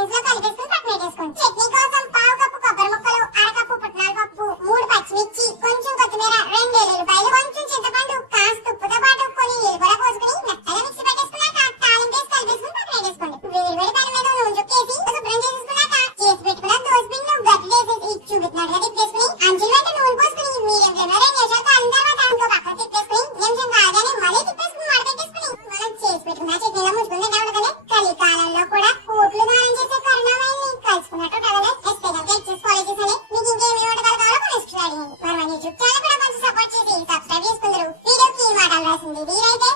Seconds లో కలిపేసుకుని పక్కన పెట్టేసుకోండి. చట్నీ కోసం పావు కప్పు కొబ్బరి ముక్కలు, అర కప్పు పుట్నాల పప్పు, 3 పచ్చిమిర్చి, కొంచెం కొత్తిమీర, 2 ఎల్లుల్లిపాయలు, కొంచెం చింతపండు, కాస్త ఉప్పుతో పాటు కొన్ని నీళ్ళు కూడా పోసుకుని మెత్తగా మిక్సీ పెట్టేసుకున్నాక తాలింపేసి కలిపేసుకుని పక్కన పెట్టేసుకోండి. వేడి వేడి పాన్ మీద నూనె చుక్కేసి శుభ్రం చేసేసుకున్నాక చేసి పెట్టుకున్న దోస పిండిలో గట్టిలేసేసి చూపిస్తున్నట్టుగా తిప్పేసుకుని అంచుల వెంట నూనె పోసుకుని మీడియం ఫ్లేమ్ లో 2 నిమిషాలు కాలిన తర్వాత ఇంకో పక్కన తిప్పేసుకుని నిమిషం కాగానే మళ్ళీ తిప్పేసుకుని మడతెట్టేసుకుని మనం చేసి పెట్టుకున్న చట్నీలో ముంచుకుని ఉండగానే కలికాలంలో కూడా కోట్లు దానం చేసే కరుణామయాన్ని కలుసుకున్నట్టు ఉండగానే ఎస్పీ కాలేజెస్ అని మీకు ఇంకేమి వంటకాలు కావాలో నెక్స్ట్ అడిగింది. మరి మన యూట్యూబ్ ఛానల్ కూడా కొంచెం సపోర్ట్ చేసి సబ్స్క్రైబ్ చేసుకుందరు. వీడియోకి మాటలు రాసింది వీరైతే